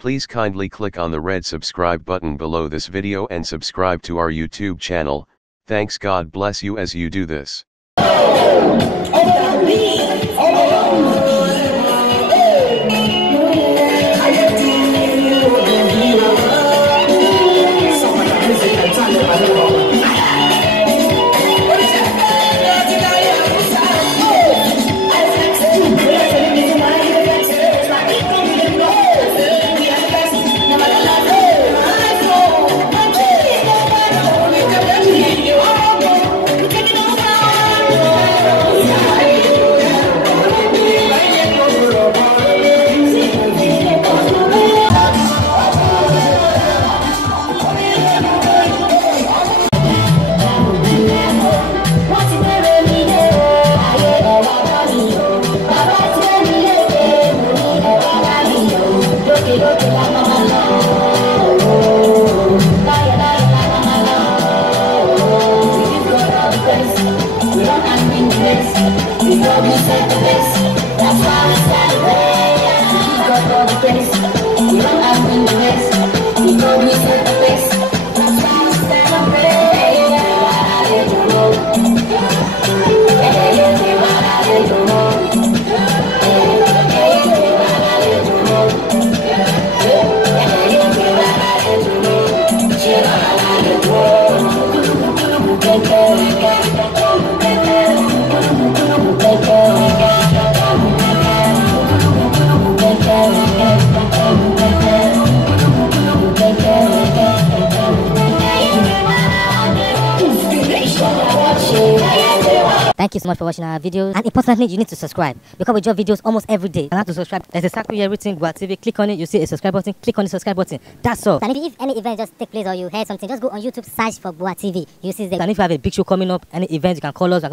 Please kindly click on the red subscribe button below this video and subscribe to our YouTube channel. Thanks, God bless you as you do this. Thank you so much for watching our videos, and importantly, you need to subscribe because we drop videos almost every day. And how to subscribe? There's a circle here written Gboah TV. Click on it, you see a subscribe button. Click on the subscribe button. That's all. And if any event just take place or you heard something, just go on YouTube, search for Gboah TV. You see the. And if you have a big show coming up, any event, you can call us.